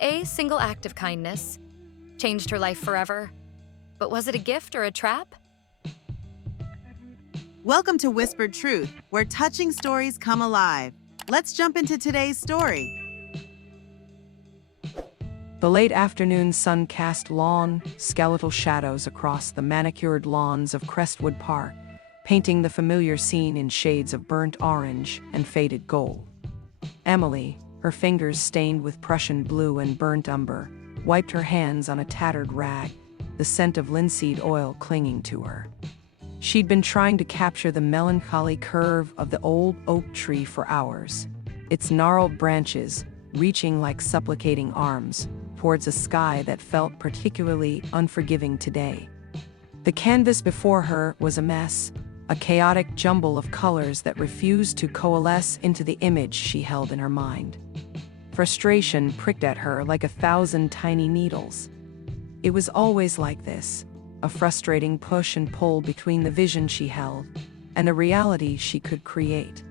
A single act of kindness changed her life forever. But was it a gift or a trap? Welcome to Whispered Truth, where touching stories come alive. Let's jump into today's story. The late afternoon sun cast long, skeletal shadows across the manicured lawns of Crestwood Park, painting the familiar scene in shades of burnt orange and faded gold. Emily, her fingers stained with Prussian blue and burnt umber, wiped her hands on a tattered rag, the scent of linseed oil clinging to her. She'd been trying to capture the melancholy curve of the old oak tree for hours, its gnarled branches reaching like supplicating arms towards a sky that felt particularly unforgiving today. The canvas before her was a mess, a chaotic jumble of colors that refused to coalesce into the image she held in her mind. Frustration pricked at her like 1,000 tiny needles. It was always like this, a frustrating push and pull between the vision she held and the reality she could create.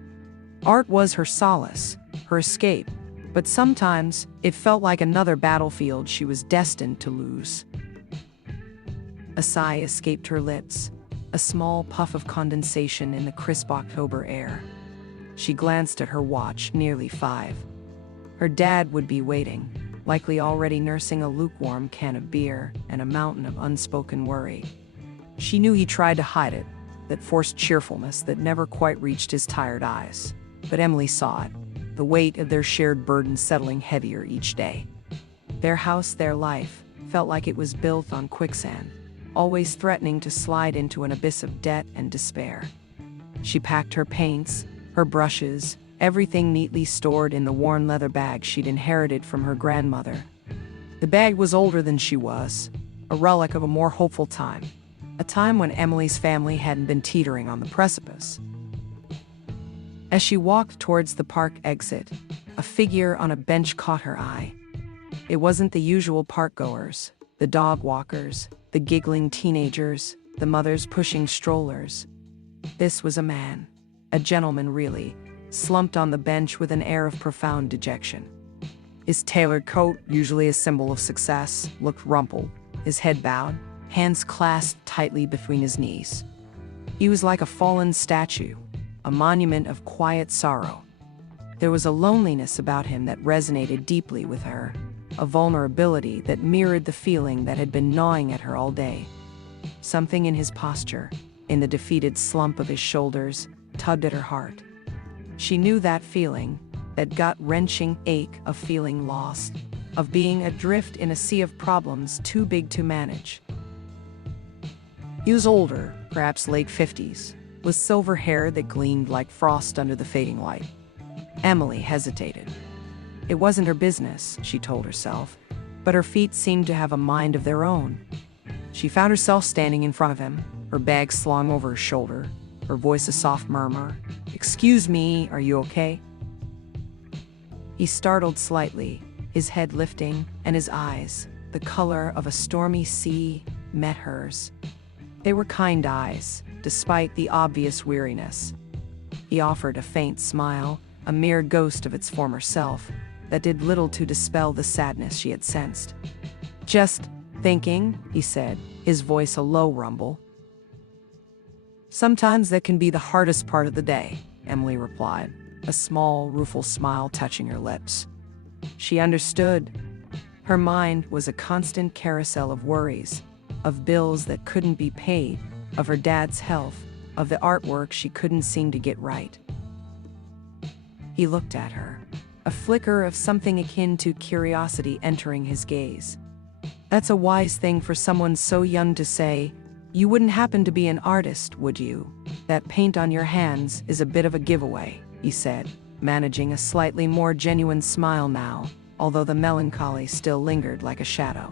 Art was her solace, her escape, but sometimes it felt like another battlefield she was destined to lose. A sigh escaped her lips, a small puff of condensation in the crisp October air. She glanced at her watch, nearly 5. Her dad would be waiting, likely already nursing a lukewarm can of beer and a mountain of unspoken worry. She knew he tried to hide it, that forced cheerfulness that never quite reached his tired eyes. But Emily saw it, the weight of their shared burden settling heavier each day. Their house, their life, felt like it was built on quicksand, always threatening to slide into an abyss of debt and despair. She packed her paints, her brushes, everything neatly stored in the worn leather bag she'd inherited from her grandmother. The bag was older than she was, a relic of a more hopeful time, a time when Emily's family hadn't been teetering on the precipice. As she walked towards the park exit, a figure on a bench caught her eye. It wasn't the usual park-goers, the dog walkers, the giggling teenagers, the mothers pushing strollers. This was a man, a gentleman really, slumped on the bench with an air of profound dejection. His tailored coat, usually a symbol of success, looked rumpled, his head bowed, hands clasped tightly between his knees. He was like a fallen statue, a monument of quiet sorrow. There was a loneliness about him that resonated deeply with her, a vulnerability that mirrored the feeling that had been gnawing at her all day. Something in his posture, in the defeated slump of his shoulders, tugged at her heart. She knew that feeling, that gut-wrenching ache of feeling lost, of being adrift in a sea of problems too big to manage. He was older, perhaps late 50s, with silver hair that gleamed like frost under the fading light. Emily hesitated. It wasn't her business, she told herself, but her feet seemed to have a mind of their own. She found herself standing in front of him, her bag slung over her shoulder, her voice a soft murmur. "Excuse me, are you okay?" He startled slightly, his head lifting, and his eyes, the color of a stormy sea, met hers. They were kind eyes, despite the obvious weariness. He offered a faint smile, a mere ghost of its former self, that did little to dispel the sadness she had sensed. "Just thinking," he said, his voice a low rumble. "Sometimes that can be the hardest part of the day," Emily replied, a small, rueful smile touching her lips. She understood. Her mind was a constant carousel of worries, of bills that couldn't be paid, of her dad's health, of the artwork she couldn't seem to get right. He looked at her, a flicker of something akin to curiosity entering his gaze. "That's a wise thing for someone so young to say. You wouldn't happen to be an artist, would you? That paint on your hands is a bit of a giveaway," he said, managing a slightly more genuine smile now, although the melancholy still lingered like a shadow.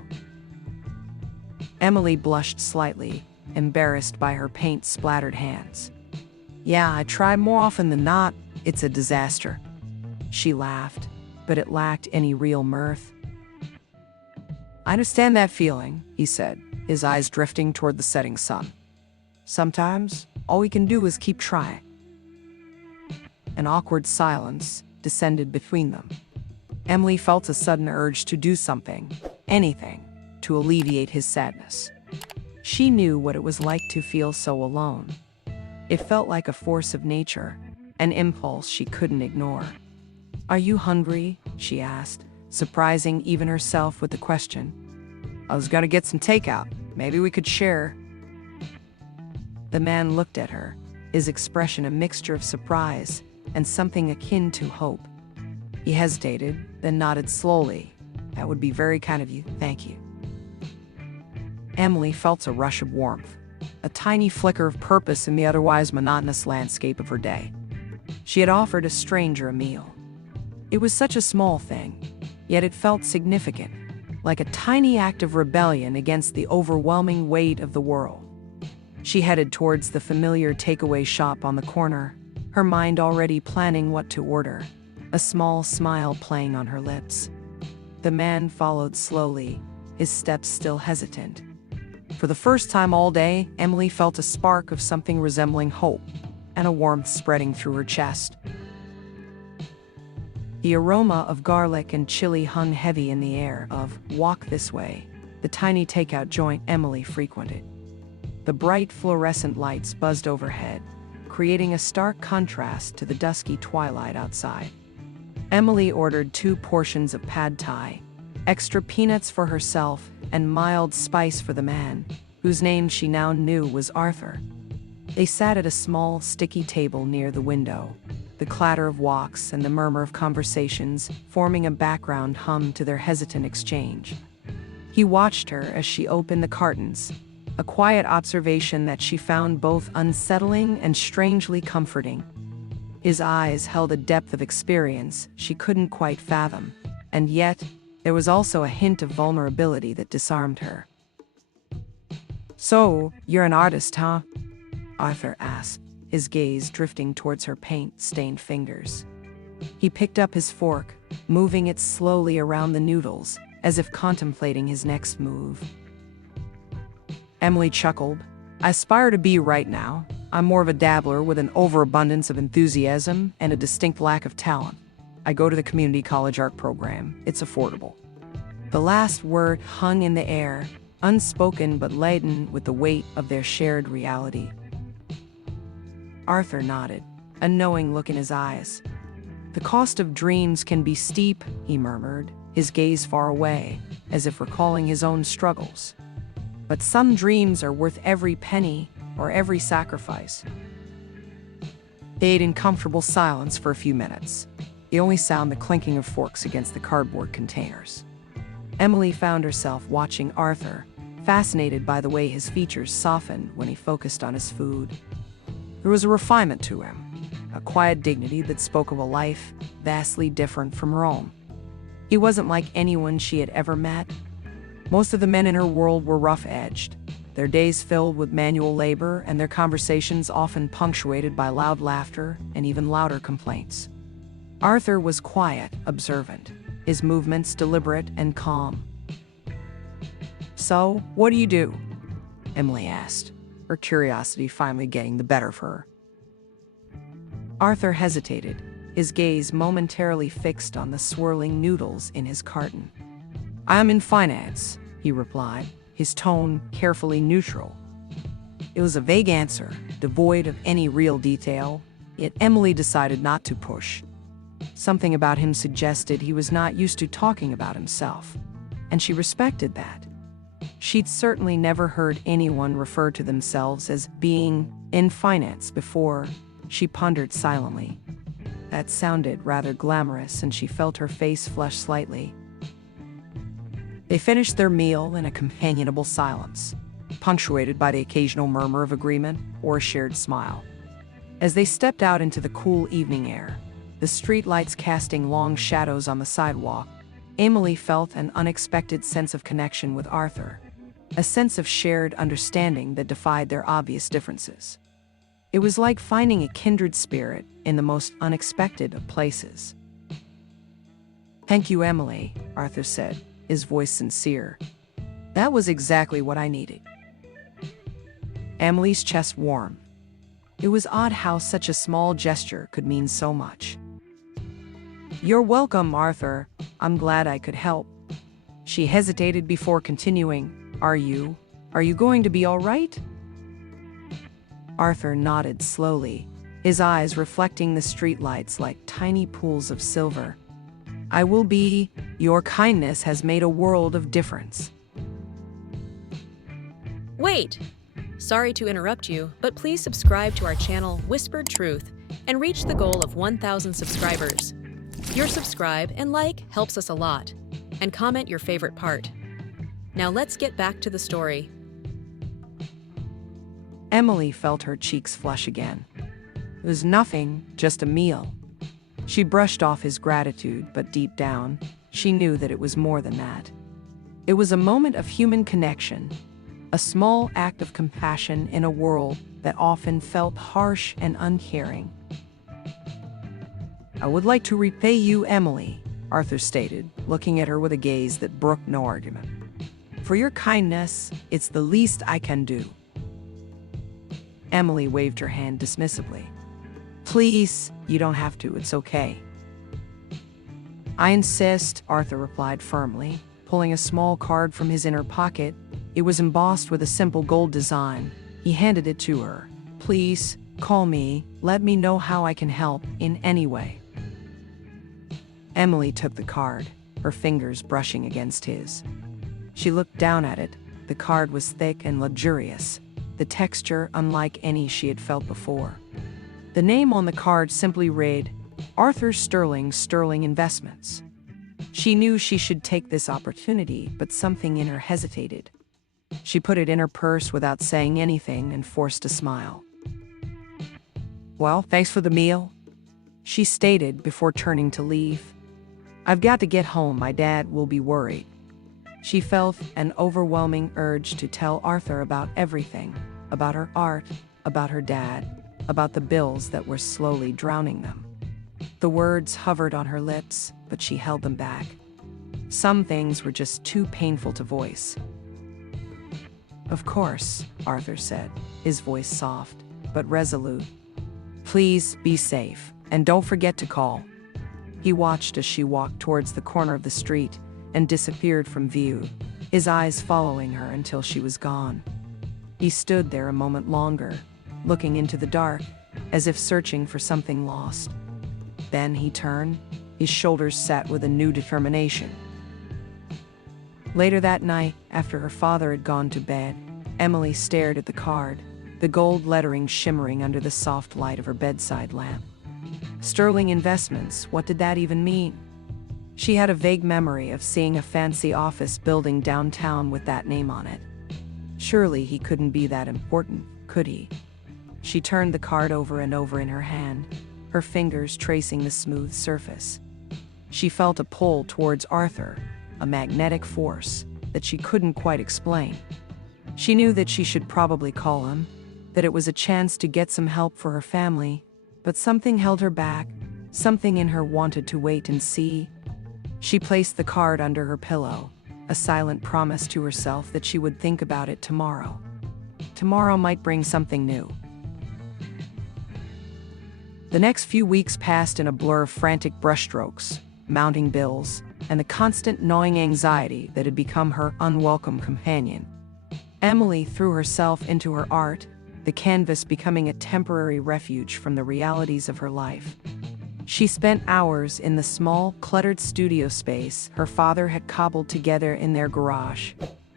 Emily blushed slightly, embarrassed by her paint-splattered hands. "Yeah, I try more often than not. It's a disaster." She laughed, but it lacked any real mirth. "I understand that feeling," he said, his eyes drifting toward the setting sun. "Sometimes, all we can do is keep trying." An awkward silence descended between them. Emily felt a sudden urge to do something, anything, to alleviate his sadness. She knew what it was like to feel so alone. It felt like a force of nature, an impulse she couldn't ignore. "Are you hungry?" she asked, surprising even herself with the question. "I was gonna get some takeout. Maybe we could share." The man looked at her, his expression a mixture of surprise and something akin to hope. He hesitated, then nodded slowly. "That would be very kind of you, thank you." Emily felt a rush of warmth, a tiny flicker of purpose in the otherwise monotonous landscape of her day. She had offered a stranger a meal. It was such a small thing, yet it felt significant, like a tiny act of rebellion against the overwhelming weight of the world. She headed towards the familiar takeaway shop on the corner, her mind already planning what to order, a small smile playing on her lips. The man followed slowly, his steps still hesitant. For the first time all day, Emily felt a spark of something resembling hope, and a warmth spreading through her chest. The aroma of garlic and chili hung heavy in the air of Walk This Way, the tiny takeout joint Emily frequented. The bright fluorescent lights buzzed overhead, creating a stark contrast to the dusky twilight outside. Emily ordered 2 portions of pad thai, extra peanuts for herself and mild spice for the man, whose name she now knew was Arthur. They sat at a small, sticky table near the window, the clatter of walks and the murmur of conversations forming a background hum to their hesitant exchange. He watched her as she opened the cartons, a quiet observation that she found both unsettling and strangely comforting. His eyes held a depth of experience she couldn't quite fathom, and yet there was also a hint of vulnerability that disarmed her. "So, you're an artist, huh?" Arthur asked, his gaze drifting towards her paint-stained fingers. He picked up his fork, moving it slowly around the noodles, as if contemplating his next move. Emily chuckled. "I aspire to be right now. I'm more of a dabbler with an overabundance of enthusiasm and a distinct lack of talent. I go to the community college art program. It's affordable." The last word hung in the air, unspoken but laden with the weight of their shared reality. Arthur nodded, a knowing look in his eyes. "The cost of dreams can be steep," he murmured, his gaze far away, as if recalling his own struggles. "But some dreams are worth every penny or every sacrifice." They ate in comfortable silence for a few minutes, the only sound the clinking of forks against the cardboard containers. Emily found herself watching Arthur, fascinated by the way his features softened when he focused on his food. There was a refinement to him, a quiet dignity that spoke of a life vastly different from her own. He wasn't like anyone she had ever met. Most of the men in her world were rough-edged, their days filled with manual labor and their conversations often punctuated by loud laughter and even louder complaints. Arthur was quiet, observant, his movements deliberate and calm. "So, what do you do?" Emily asked, her curiosity finally getting the better of her. Arthur hesitated, his gaze momentarily fixed on the swirling noodles in his carton. "I am in finance," he replied, his tone carefully neutral. It was a vague answer, devoid of any real detail, yet Emily decided not to push. Something about him suggested he was not used to talking about himself, and she respected that. She'd certainly never heard anyone refer to themselves as being in finance before. She pondered silently. That sounded rather glamorous, and she felt her face flush slightly. They finished their meal in a companionable silence, punctuated by the occasional murmur of agreement or a shared smile. As they stepped out into the cool evening air, the street lights casting long shadows on the sidewalk, Emily felt an unexpected sense of connection with Arthur, a sense of shared understanding that defied their obvious differences. It was like finding a kindred spirit in the most unexpected of places. "Thank you, Emily," Arthur said, his voice sincere. "That was exactly what I needed." Emily's chest warmed. It was odd how such a small gesture could mean so much. "You're welcome, Arthur," I'm glad I could help." She hesitated before continuing. Are you going to be all right?" Arthur nodded slowly, his eyes reflecting the streetlights like tiny pools of silver. "I will be. Your kindness has made a world of difference." Wait! Sorry to interrupt you, but please subscribe to our channel Whispered Truth and reach the goal of 1,000 subscribers. Your subscribe and like helps us a lot, and comment your favorite part. Now let's get back to the story. Emily felt her cheeks flush again. It was nothing, just a meal. She brushed off his gratitude, but deep down, she knew that it was more than that. It was a moment of human connection, a small act of compassion in a world that often felt harsh and uncaring. "I would like to repay you, Emily," Arthur stated, looking at her with a gaze that brooked no argument. "For your kindness, it's the least I can do." Emily waved her hand dismissively. "Please, you don't have to, it's okay." "I insist," Arthur replied firmly, pulling a small card from his inner pocket. It was embossed with a simple gold design. He handed it to her. "Please, call me, let me know how I can help in any way." Emily took the card, her fingers brushing against his. She looked down at it. The card was thick and luxurious, the texture unlike any she had felt before. The name on the card simply read, Arthur Sterling Investments. She knew she should take this opportunity, but something in her hesitated. She put it in her purse without saying anything and forced a smile. "Well, thanks for the meal," she stated before turning to leave. "I've got to get home, my dad will be worried." She felt an overwhelming urge to tell Arthur about everything, about her art, about her dad, about the bills that were slowly drowning them. The words hovered on her lips, but she held them back. Some things were just too painful to voice. "Of course," Arthur said, his voice soft, but resolute. "Please be safe, and don't forget to call." He watched as she walked towards the corner of the street and disappeared from view, his eyes following her until she was gone. He stood there a moment longer, looking into the dark, as if searching for something lost. Then he turned, his shoulders set with a new determination. Later that night, after her father had gone to bed, Emily stared at the card, the gold lettering shimmering under the soft light of her bedside lamp. Sterling Investments, what did that even mean? She had a vague memory of seeing a fancy office building downtown with that name on it. Surely he couldn't be that important, could he? She turned the card over and over in her hand, her fingers tracing the smooth surface. She felt a pull towards Arthur, a magnetic force that she couldn't quite explain. She knew that she should probably call him, that it was a chance to get some help for her family, but something held her back, something in her wanted to wait and see. She placed the card under her pillow, a silent promise to herself that she would think about it tomorrow. Tomorrow might bring something new. The next few weeks passed in a blur of frantic brushstrokes, mounting bills, and the constant gnawing anxiety that had become her unwelcome companion. Emily threw herself into her art, the canvas becoming a temporary refuge from the realities of her life. She spent hours in the small, cluttered studio space her father had cobbled together in their garage,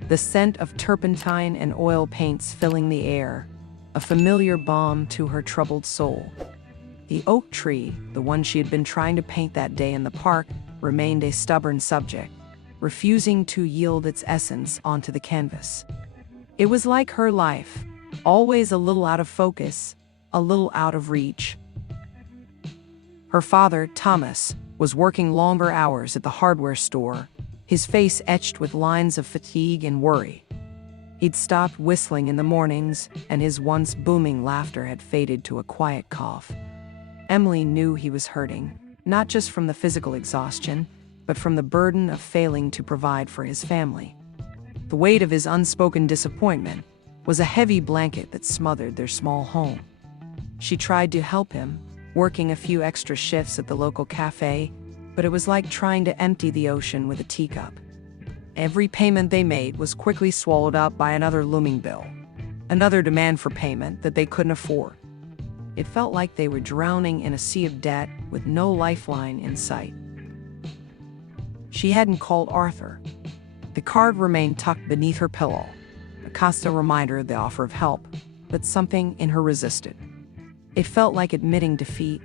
the scent of turpentine and oil paints filling the air, a familiar balm to her troubled soul. The oak tree, the one she had been trying to paint that day in the park, remained a stubborn subject, refusing to yield its essence onto the canvas. It was like her life, always a little out of focus, a little out of reach. Her father, Thomas, was working longer hours at the hardware store, his face etched with lines of fatigue and worry. He'd stopped whistling in the mornings, and his once booming laughter had faded to a quiet cough. Emily knew he was hurting, not just from the physical exhaustion, but from the burden of failing to provide for his family. The weight of his unspoken disappointment was a heavy blanket that smothered their small home. She tried to help him, working a few extra shifts at the local cafe, but it was like trying to empty the ocean with a teacup. Every payment they made was quickly swallowed up by another looming bill, another demand for payment that they couldn't afford. It felt like they were drowning in a sea of debt with no lifeline in sight. She hadn't called Arthur. The card remained tucked beneath her pillow, a constant reminder of the offer of help, but something in her resisted. It felt like admitting defeat,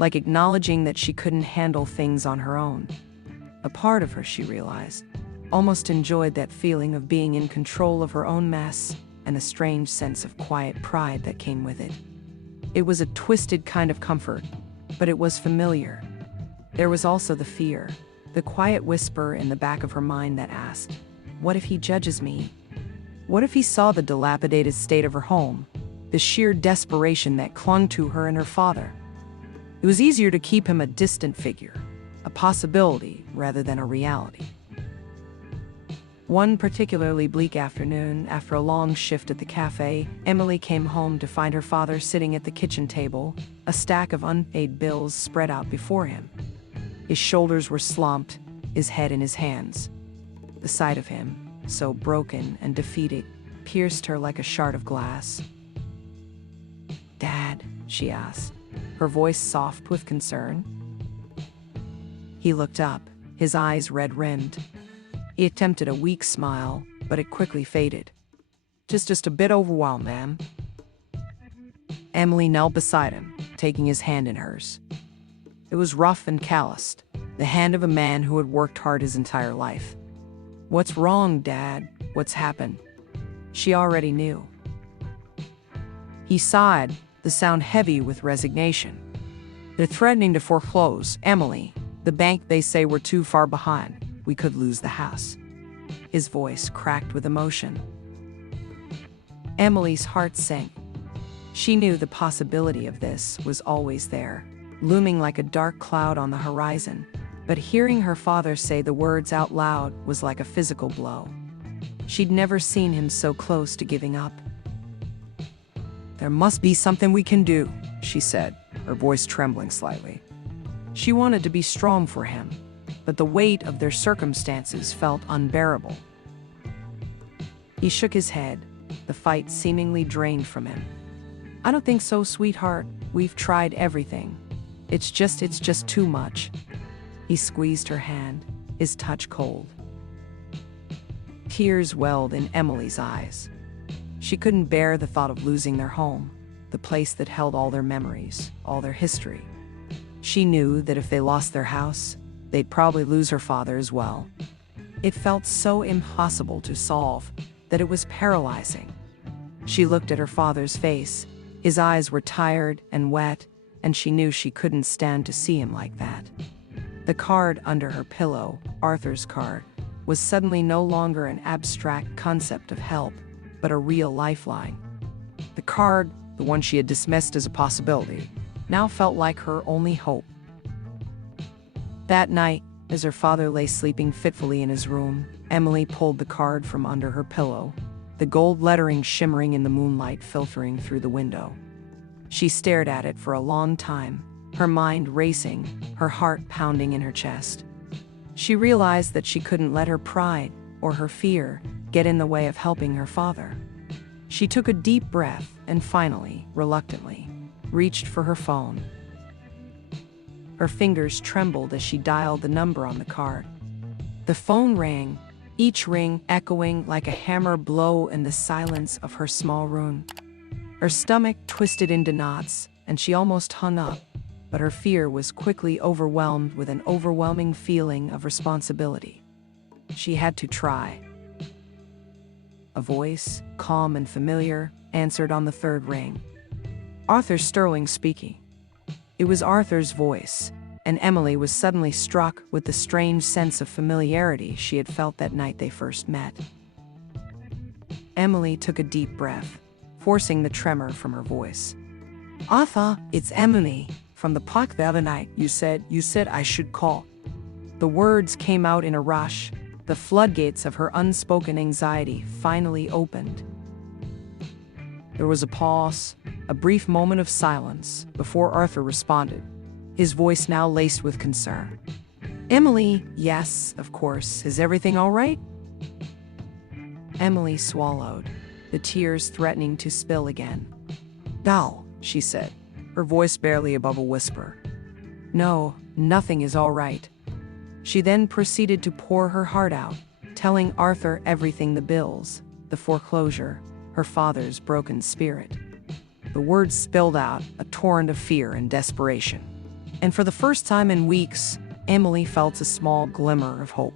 like acknowledging that she couldn't handle things on her own. A part of her, she realized, almost enjoyed that feeling of being in control of her own mess and a strange sense of quiet pride that came with it. It was a twisted kind of comfort, but it was familiar. There was also the fear, the quiet whisper in the back of her mind that asked, what if he judges me? What if he saw the dilapidated state of her home, the sheer desperation that clung to her and her father? It was easier to keep him a distant figure, a possibility rather than a reality. One particularly bleak afternoon, after a long shift at the cafe, Emily came home to find her father sitting at the kitchen table, a stack of unpaid bills spread out before him. His shoulders were slumped, his head in his hands. The sight of him, so broken and defeated, pierced her like a shard of glass. "Dad," she asked, her voice soft with concern. He looked up, his eyes red-rimmed. He attempted a weak smile, but it quickly faded. Just a bit overwhelmed, ma'am." Emily knelt beside him, taking his hand in hers. It was rough and calloused, the hand of a man who had worked hard his entire life. "What's wrong, Dad? What's happened?" She already knew. He sighed, the sound heavy with resignation. "They're threatening to foreclose, Emily. The bank, they say, we're too far behind. We could lose the house." His voice cracked with emotion. Emily's heart sank. She knew the possibility of this was always there, looming like a dark cloud on the horizon, but hearing her father say the words out loud was like a physical blow. She'd never seen him so close to giving up. "There must be something we can do," she said, her voice trembling slightly. She wanted to be strong for him, but the weight of their circumstances felt unbearable. He shook his head, the fight seemingly drained from him. "I don't think so, sweetheart. We've tried everything. It's just too much." He squeezed her hand, his touch cold. Tears welled in Emily's eyes. She couldn't bear the thought of losing their home, the place that held all their memories, all their history. She knew that if they lost their house, they'd probably lose her father as well. It felt so impossible to solve that it was paralyzing. She looked at her father's face. His eyes were tired and wet, and she knew she couldn't stand to see him like that. The card under her pillow, Arthur's card, was suddenly no longer an abstract concept of help, but a real lifeline. The card, the one she had dismissed as a possibility, now felt like her only hope. That night, as her father lay sleeping fitfully in his room, Emily pulled the card from under her pillow, the gold lettering shimmering in the moonlight filtering through the window. She stared at it for a long time, her mind racing, her heart pounding in her chest. She realized that she couldn't let her pride or her fear get in the way of helping her father. She took a deep breath and finally, reluctantly, reached for her phone. Her fingers trembled as she dialed the number on the card. The phone rang, each ring echoing like a hammer blow in the silence of her small room. Her stomach twisted into knots, and she almost hung up, but her fear was quickly overwhelmed with an overwhelming feeling of responsibility. She had to try. A voice, calm and familiar, answered on the third ring. "Arthur Sterling speaking." It was Arthur's voice, and Emily was suddenly struck with the strange sense of familiarity she had felt that night they first met. Emily took a deep breath, forcing the tremor from her voice. "Arthur, it's Emily. From the park the other night, you said I should call." The words came out in a rush. The floodgates of her unspoken anxiety finally opened. There was a pause, a brief moment of silence, before Arthur responded, his voice now laced with concern. Emily, yes, of course. Is everything all right? Emily swallowed, the tears threatening to spill again. "Val," she said, her voice barely above a whisper. "No, nothing is all right." She then proceeded to pour her heart out, telling Arthur everything: the bills, the foreclosure, her father's broken spirit. The words spilled out a torrent of fear and desperation. And for the first time in weeks, Emily felt a small glimmer of hope.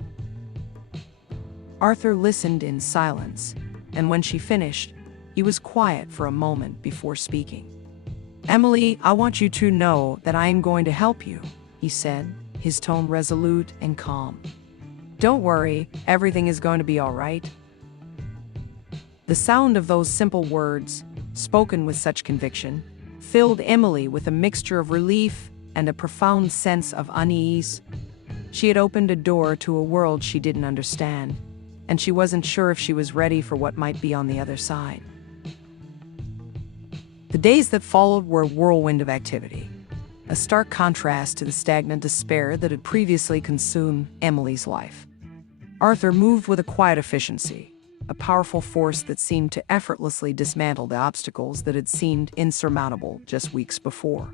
Arthur listened in silence, and when she finished, he was quiet for a moment before speaking. "Emily, I want you to know that I am going to help you," he said, his tone resolute and calm. "Don't worry, everything is going to be all right." The sound of those simple words, spoken with such conviction, filled Emily with a mixture of relief and a profound sense of unease. She had opened a door to a world she didn't understand, and she wasn't sure if she was ready for what might be on the other side. The days that followed were a whirlwind of activity, a stark contrast to the stagnant despair that had previously consumed Emily's life. Arthur moved with a quiet efficiency, a powerful force that seemed to effortlessly dismantle the obstacles that had seemed insurmountable just weeks before.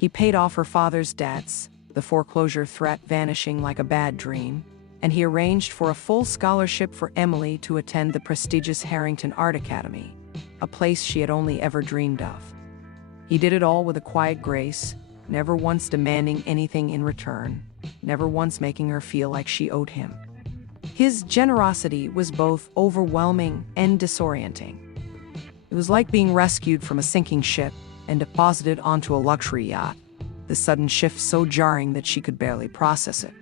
He paid off her father's debts, the foreclosure threat vanishing like a bad dream, and he arranged for a full scholarship for Emily to attend the prestigious Harrington Art Academy, a place she had only ever dreamed of. He did it all with a quiet grace, never once demanding anything in return, never once making her feel like she owed him. His generosity was both overwhelming and disorienting. It was like being rescued from a sinking ship and deposited onto a luxury yacht, the sudden shift so jarring that she could barely process it.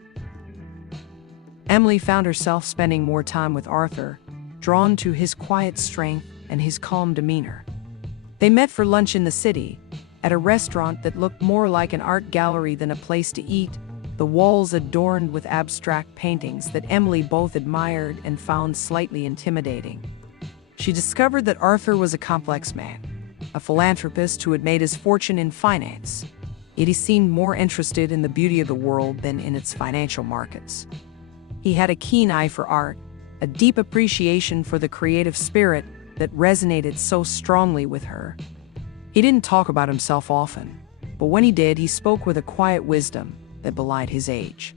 Emily found herself spending more time with Arthur, drawn to his quiet strength and his calm demeanor. They met for lunch in the city, at a restaurant that looked more like an art gallery than a place to eat, the walls adorned with abstract paintings that Emily both admired and found slightly intimidating. She discovered that Arthur was a complex man, a philanthropist who had made his fortune in finance, yet he seemed more interested in the beauty of the world than in its financial markets. He had a keen eye for art, a deep appreciation for the creative spirit that resonated so strongly with her. He didn't talk about himself often, but when he did, he spoke with a quiet wisdom that belied his age.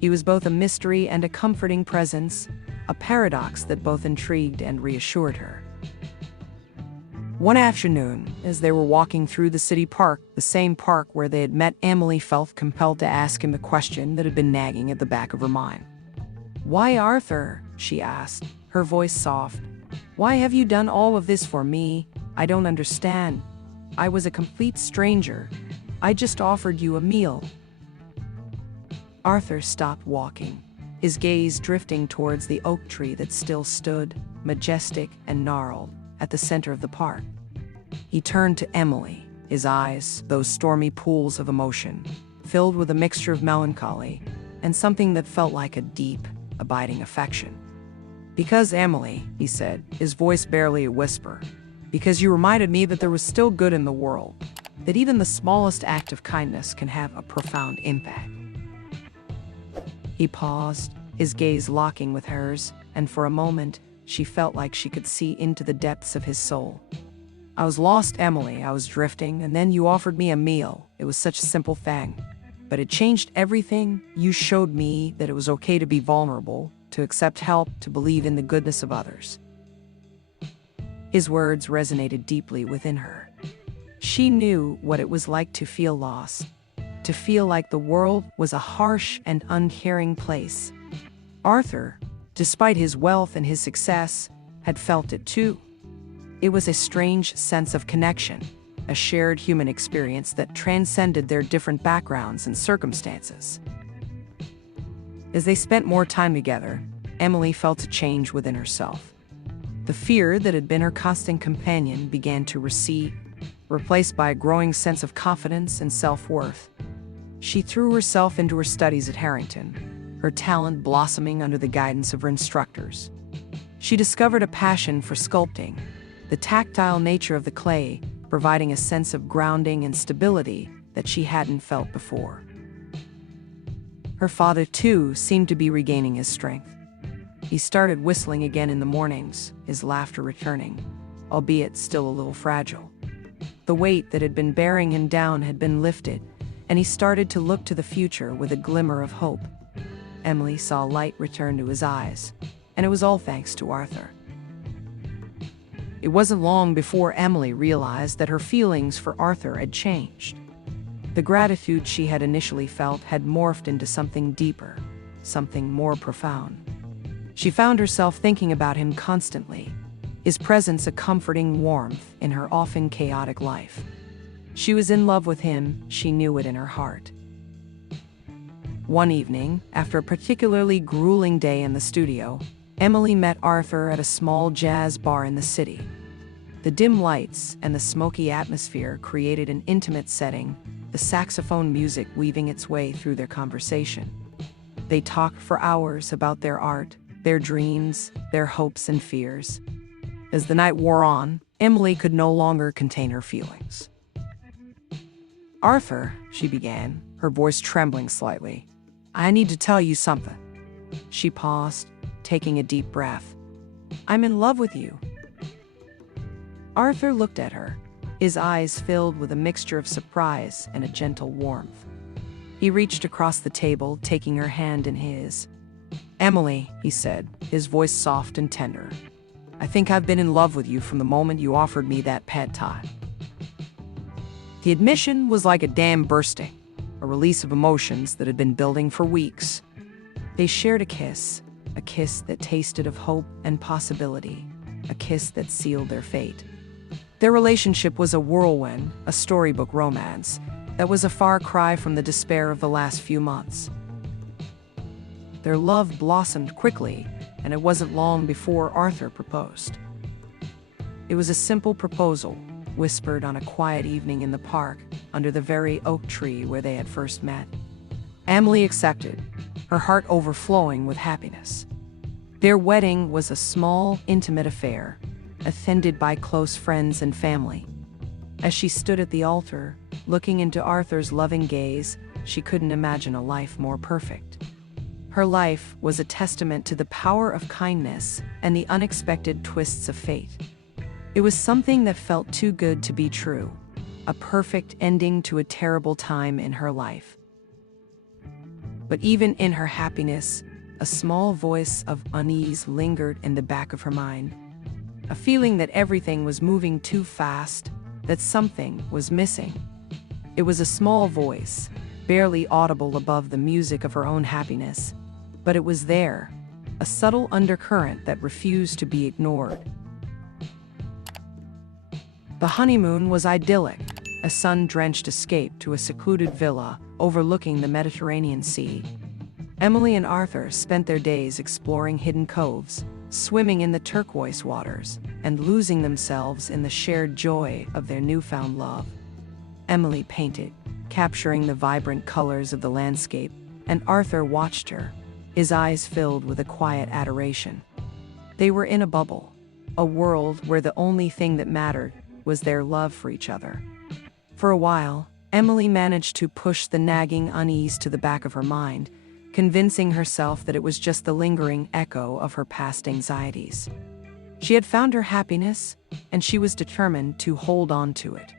He was both a mystery and a comforting presence, a paradox that both intrigued and reassured her. One afternoon, as they were walking through the city park, the same park where they had met, Emily felt compelled to ask him the question that had been nagging at the back of her mind. "Why, Arthur?" she asked, her voice soft. "Why have you done all of this for me? I don't understand. I was a complete stranger. I just offered you a meal." Arthur stopped walking, his gaze drifting towards the oak tree that still stood, majestic and gnarled, at the center of the park. He turned to Emily, his eyes, those stormy pools of emotion, filled with a mixture of melancholy and something that felt like a deep, abiding affection. "Because, Emily," he said, his voice barely a whisper, "because you reminded me that there was still good in the world, that even the smallest act of kindness can have a profound impact." He paused, his gaze locking with hers, and for a moment, she felt like she could see into the depths of his soul. "I was lost, Emily. I was drifting, and then you offered me a meal. It was such a simple thing. But it changed everything. You showed me that it was okay to be vulnerable, to accept help, to believe in the goodness of others." His words resonated deeply within her. She knew what it was like to feel lost, to feel like the world was a harsh and uncaring place. Arthur, despite his wealth and his success, had felt it too. It was a strange sense of connection, a shared human experience that transcended their different backgrounds and circumstances. As they spent more time together, Emily felt a change within herself. The fear that had been her constant companion began to recede, replaced by a growing sense of confidence and self-worth. She threw herself into her studies at Harrington, her talent blossoming under the guidance of her instructors. She discovered a passion for sculpting, the tactile nature of the clay providing a sense of grounding and stability that she hadn't felt before. Her father, too, seemed to be regaining his strength. He started whistling again in the mornings, his laughter returning, albeit still a little fragile. The weight that had been bearing him down had been lifted, and he started to look to the future with a glimmer of hope. Emily saw light return to his eyes, and it was all thanks to Arthur. It wasn't long before Emily realized that her feelings for Arthur had changed. The gratitude she had initially felt had morphed into something deeper, something more profound. She found herself thinking about him constantly, his presence a comforting warmth in her often chaotic life. She was in love with him, she knew it in her heart. One evening, after a particularly grueling day in the studio, Emily met Arthur at a small jazz bar in the city. The dim lights and the smoky atmosphere created an intimate setting, the saxophone music weaving its way through their conversation. They talked for hours about their art, their dreams, their hopes and fears. As the night wore on, Emily could no longer contain her feelings. "Arthur," she began, her voice trembling slightly, "I need to tell you something." She paused, taking a deep breath. "I'm in love with you." Arthur looked at her, his eyes filled with a mixture of surprise and a gentle warmth. He reached across the table, taking her hand in his. "Emily," he said, his voice soft and tender, "I think I've been in love with you from the moment you offered me that pad thai." The admission was like a dam bursting, a release of emotions that had been building for weeks. They shared a kiss that tasted of hope and possibility, a kiss that sealed their fate. Their relationship was a whirlwind, a storybook romance, that was a far cry from the despair of the last few months. Their love blossomed quickly, and it wasn't long before Arthur proposed. It was a simple proposal, whispered on a quiet evening in the park, under the very oak tree where they had first met. Emily accepted, her heart overflowing with happiness. Their wedding was a small, intimate affair, attended by close friends and family. As she stood at the altar, looking into Arthur's loving gaze, she couldn't imagine a life more perfect. Her life was a testament to the power of kindness and the unexpected twists of fate. It was something that felt too good to be true, a perfect ending to a terrible time in her life. But even in her happiness, a small voice of unease lingered in the back of her mind, a feeling that everything was moving too fast, that something was missing. It was a small voice, barely audible above the music of her own happiness, but it was there, a subtle undercurrent that refused to be ignored. The honeymoon was idyllic, a sun-drenched escape to a secluded villa overlooking the Mediterranean Sea. Emily and Arthur spent their days exploring hidden coves, swimming in the turquoise waters, and losing themselves in the shared joy of their newfound love. Emily painted, capturing the vibrant colors of the landscape, and Arthur watched her, his eyes filled with a quiet adoration. They were in a bubble, a world where the only thing that mattered was their love for each other. For a while, Emily managed to push the nagging unease to the back of her mind, convincing herself that it was just the lingering echo of her past anxieties. She had found her happiness, and she was determined to hold on to it.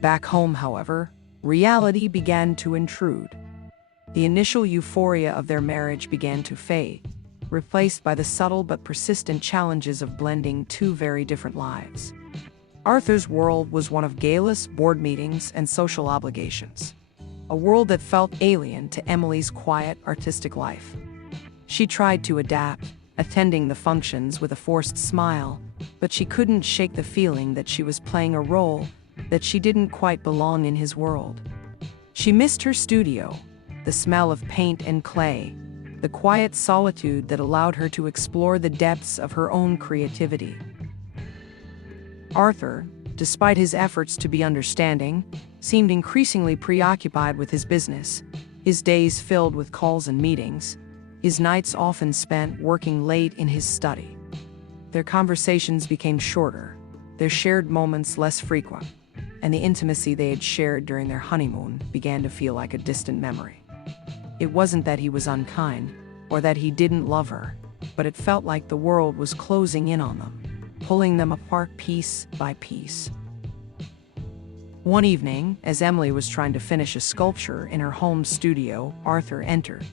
Back home, however, reality began to intrude. The initial euphoria of their marriage began to fade, replaced by the subtle but persistent challenges of blending two very different lives. Arthur's world was one of galas, board meetings, and social obligations, a world that felt alien to Emily's quiet, artistic life. She tried to adapt, attending the functions with a forced smile, but she couldn't shake the feeling that she was playing a role, that she didn't quite belong in his world. She missed her studio, the smell of paint and clay, the quiet solitude that allowed her to explore the depths of her own creativity. Arthur, despite his efforts to be understanding, seemed increasingly preoccupied with his business, his days filled with calls and meetings, his nights often spent working late in his study. Their conversations became shorter, their shared moments less frequent, and the intimacy they had shared during their honeymoon began to feel like a distant memory. It wasn't that he was unkind, or that he didn't love her, but it felt like the world was closing in on them, pulling them apart piece by piece. One evening, as Emily was trying to finish a sculpture in her home studio, Arthur entered,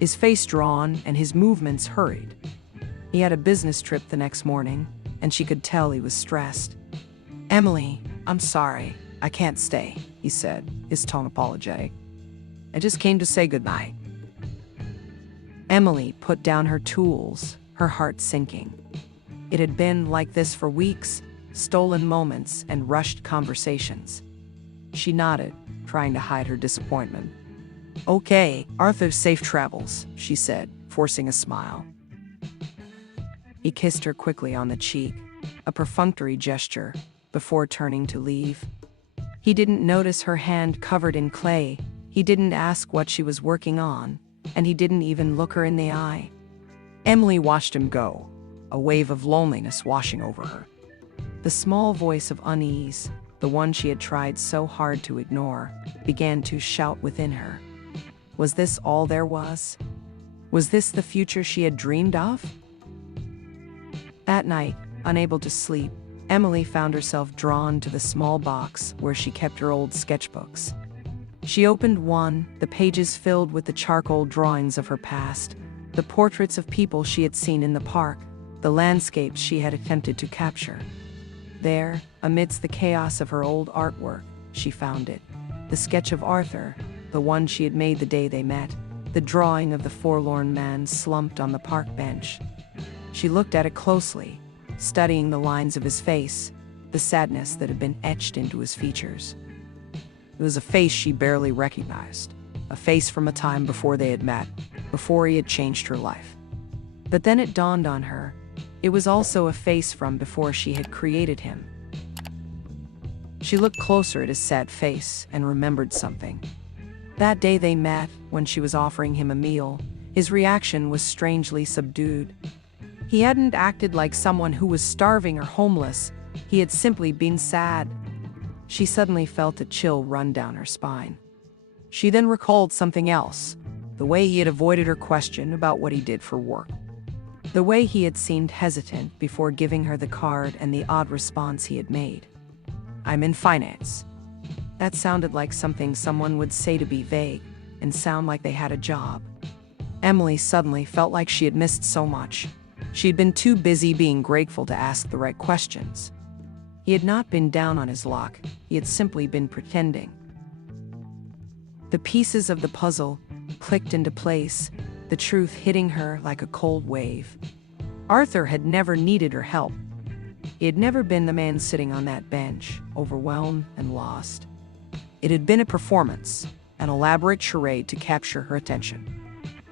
his face drawn and his movements hurried. He had a business trip the next morning, and she could tell he was stressed. "Emily, I'm sorry, I can't stay," he said, his tone apologetic. "I just came to say goodnight." Emily put down her tools, her heart sinking. It had been like this for weeks, stolen moments and rushed conversations. She nodded, trying to hide her disappointment. "Okay, Arthur, safe travels," she said, forcing a smile. He kissed her quickly on the cheek, a perfunctory gesture, before turning to leave. He didn't notice her hand covered in clay, he didn't ask what she was working on, and he didn't even look her in the eye. Emily watched him go, a wave of loneliness washing over her. The small voice of unease, the one she had tried so hard to ignore, began to shout within her. Was this all there was? Was this the future she had dreamed of? That night, unable to sleep, Emily found herself drawn to the small box where she kept her old sketchbooks. She opened one, the pages filled with the charcoal drawings of her past, the portraits of people she had seen in the park, the landscapes she had attempted to capture. There, amidst the chaos of her old artwork, she found it. The sketch of Arthur, the one she had made the day they met, the drawing of the forlorn man slumped on the park bench. She looked at it closely, studying the lines of his face, the sadness that had been etched into his features. It was a face she barely recognized, a face from a time before they had met, before he had changed her life. But then it dawned on her, it was also a face from before she had created him. She looked closer at his sad face and remembered something. That day they met, when she was offering him a meal, his reaction was strangely subdued. He hadn't acted like someone who was starving or homeless, he had simply been sad. She suddenly felt a chill run down her spine. She then recalled something else, the way he had avoided her question about what he did for work. The way he had seemed hesitant before giving her the card and the odd response he had made. "I'm in finance." That sounded like something someone would say to be vague and sound like they had a job. Emily suddenly felt like she had missed so much. She'd been too busy being grateful to ask the right questions. He had not been down on his luck, he had simply been pretending. The pieces of the puzzle clicked into place, the truth hitting her like a cold wave. Arthur had never needed her help. He had never been the man sitting on that bench, overwhelmed and lost. It had been a performance, an elaborate charade to capture her attention.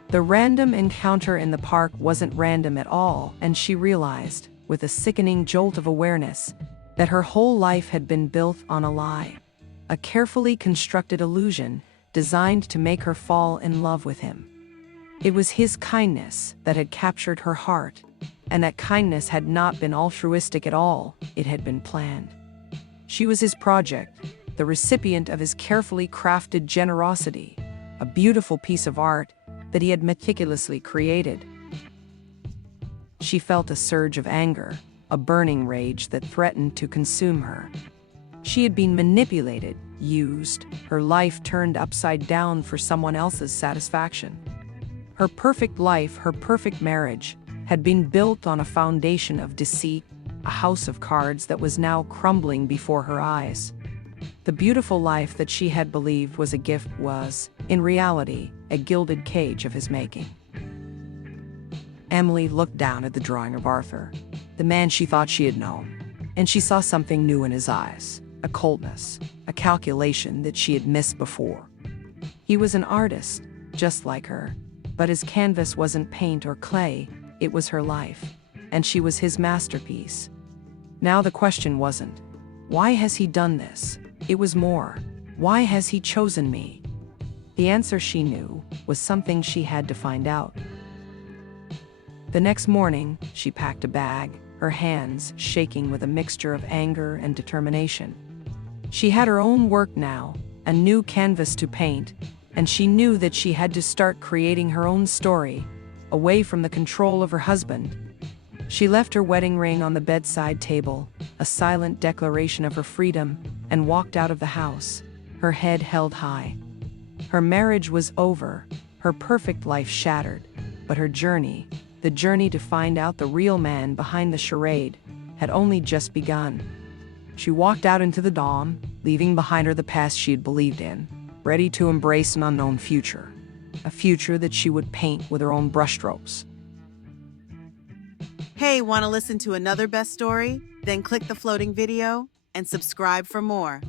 The random encounter in the park wasn't random at all, and she realized, with a sickening jolt of awareness, that her whole life had been built on a lie, a carefully constructed illusion designed to make her fall in love with him. It was his kindness that had captured her heart, and that kindness had not been altruistic at all, it had been planned. She was his project, the recipient of his carefully crafted generosity, a beautiful piece of art that he had meticulously created. She felt a surge of anger, a burning rage that threatened to consume her. She had been manipulated, used, her life turned upside down for someone else's satisfaction. Her perfect life, her perfect marriage, had been built on a foundation of deceit, a house of cards that was now crumbling before her eyes. The beautiful life that she had believed was a gift was, in reality, a gilded cage of his making. Emily looked down at the drawing of Arthur, the man she thought she had known, and she saw something new in his eyes, a coldness, a calculation that she had missed before. He was an artist, just like her, but his canvas wasn't paint or clay, it was her life, and she was his masterpiece. Now the question wasn't, why has he done this? It was more, why has he chosen me? The answer she knew was something she had to find out. The next morning, she packed a bag, her hands shaking with a mixture of anger and determination. She had her own work now, a new canvas to paint, and she knew that she had to start creating her own story, away from the control of her husband. She left her wedding ring on the bedside table, a silent declaration of her freedom, and walked out of the house, her head held high. Her marriage was over, her perfect life shattered, but her journey, the journey to find out the real man behind the charade, had only just begun. She walked out into the dawn, leaving behind her the past she had believed in, ready to embrace an unknown future, a future that she would paint with her own brushstrokes. Hey, want to listen to another best story? Then click the floating video and subscribe for more.